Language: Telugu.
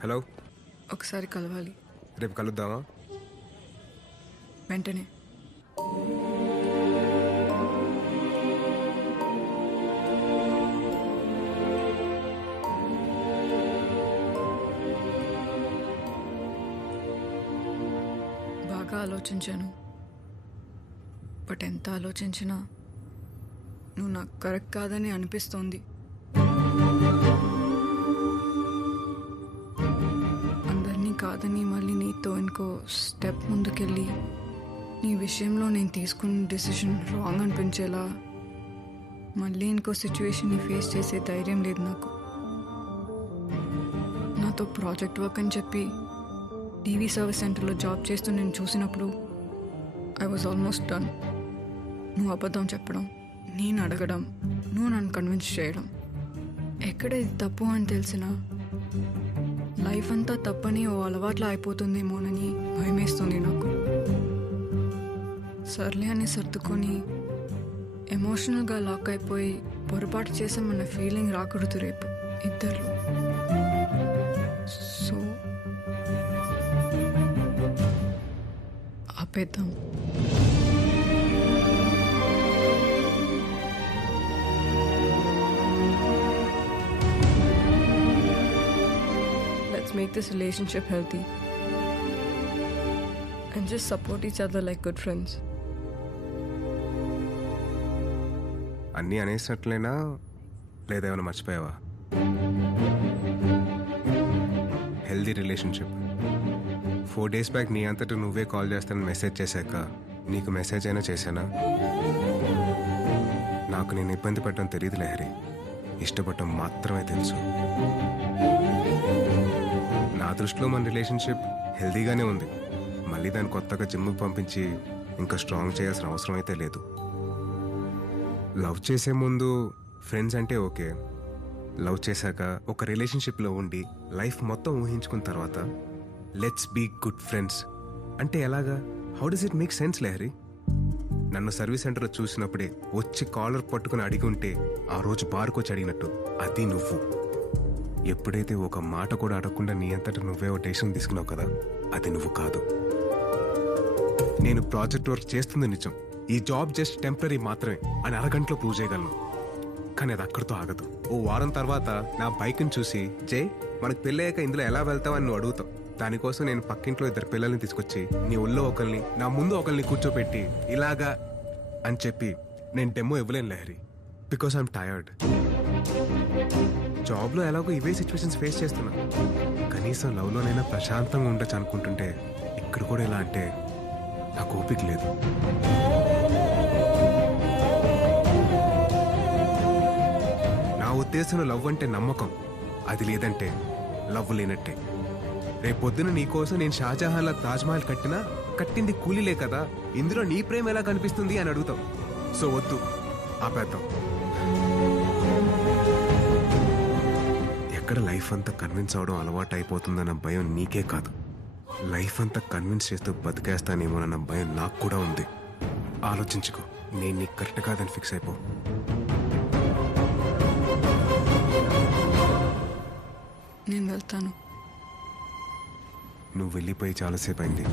హలో, ఒకసారి కలవాలి. రేపు కలుద్దామా? వెంటనే. బాగా ఆలోచించాను, బట్ ఎంత ఆలోచించినా నువ్వు నాకు కరెక్ట్ కాదని అనిపిస్తోంది. అందరినీ కాదని మళ్ళీ నీతో ఇంకో స్టెప్ ముందుకెళ్ళి నీ విషయంలో నేను తీసుకున్న డెసిషన్ రాంగ్ అనిపించేలా మళ్ళీ ఇంకో సిచ్యువేషన్ని ఫేస్ చేసే ధైర్యం లేదు నాకు. నాతో ప్రాజెక్ట్ వర్క్ అని చెప్పి టీవీ సర్వీస్ సెంటర్లో జాబ్ చేస్తూ నేను చూసినప్పుడు ఐ వాజ్ ఆల్మోస్ట్ డన్. నువ్వు అబద్ధం చెప్పడం, నేను అడగడం, నువ్వు నన్ను కన్విన్స్ చేయడం, ఎక్కడ ఇది తప్పు అని తెలిసినా లైఫ్ అంతా తప్పని ఓ అలవాట్లా అయిపోతుందేమోనని భయమేస్తుంది నాకు. సర్లే అని సర్దుకొని ఎమోషనల్గా లాక్ అయిపోయి పొరపాటు చేసామన్న ఫీలింగ్ రాకూడదు రేపు ఇద్దరు. సో ఆపేద్దాం. Let's make this relationship healthy and just support each other like good friends. అన్నీ అనేసినట్లేనా లేదా ఏమైనా మర్చిపోయావా? Healthy relationship. 4 days బ్యాక్ నీ అంతటా నువ్వే కాల్ చేస్తానని మెసేజ్ చేశాక నీకు మెసేజ్ అయినా చేశానా? నాకు నేను ఇబ్బంది పడటం తెలియదు లహరి, ఇష్టపడటం మాత్రమే తెలుసు. నా దృష్టిలో మన రిలేషన్షిప్ హెల్దీగానే ఉంది. మళ్ళీ దాన్ని కొత్తగా జిమ్కి పంపించి ఇంకా స్ట్రాంగ్ చేయాల్సిన అవసరం అయితే లేదు. లవ్ చేసే ముందు ఫ్రెండ్స్ అంటే ఓకే, లవ్ చేశాక ఒక రిలేషన్షిప్లో ఉండి లైఫ్ మొత్తం ఊహించుకున్న తర్వాత లెట్స్ బీ గుడ్ ఫ్రెండ్స్ అంటే ఎలాగా? How does it make sense Lahari? నన్ను సర్వీస్ సెంటర్లో చూసినప్పుడే వచ్చి కాలర్ పట్టుకుని అడిగి ఉంటే ఆ రోజు బార్కు వచ్చి అడిగినట్టు అది నువ్వు. ఎప్పుడైతే ఒక మాట కూడా అడగకుండా నీ అంతటా నువ్వే ఒక డెసిషన్ తీసుకున్నావు కదా, అది నువ్వు కాదు. నేను ప్రాజెక్ట్ వర్క్ చేస్తుంది నిజం, ఈ జాబ్ జస్ట్ టెంపరీ మాత్రమే అని అరగంటలో ప్రూవ్ చేయగలను. కానీ అది అక్కడితో ఆగదు. ఓ వారం తర్వాత నా బైక్ని చూసి జై మనకు పెళ్ళయ్యాక ఇందులో ఎలా వెళ్తావు అని నువ్వు అడుగుతావు. దానికోసం నేను పక్కింట్లో 2 పిల్లల్ని తీసుకొచ్చి నీ ఒళ్ళో ఒకరిని నా ముందు ఒకరిని కూర్చోపెట్టి ఇలాగా అని చెప్పి నేను డెమో ఇవ్వలేను లహరి, బికాస్ ఐఎమ్ టయర్డ్. జాబ్లో ఎలాగో ఇవే సిచ్యువేషన్స్ ఫేస్ చేస్తున్నా. కనీసం లవ్లోనైనా ప్రశాంతంగా ఉండొచ్చు అనుకుంటుంటే ఇక్కడ కూడా ఎలా అంటే నాకు ఓపిక లేదు. నా ఉద్దేశంలో లవ్ అంటే నమ్మకం, అది లేదంటే లవ్ లేనట్టే. రేపొద్దున నీకోసం నేను షాజహాన్లా తాజ్మహల్ కట్టింది కూలీలే కదా, ఇందులో నీ ప్రేమ ఎలా కనిపిస్తుంది అని అడుగుతాం. సో వద్దు, ఆపేద్దాం. ఎక్కడ లైఫ్ అంతా కన్విన్స్ అవడం అలవాటు అయిపోతుందన్న భయం నీకే కాదు, లైఫ్ అంతా కన్విన్స్ చేస్తూ బతికేస్తానేమోనన్న భయం నాకు కూడా ఉంది. ఆలోచించుకో, నేను నీకు కరెక్ట్ కాదని ఫిక్స్ అయిపో. నేను వెళ్తాను. నువ్వు వెళ్ళిపోయి చాలాసేపు అయింది.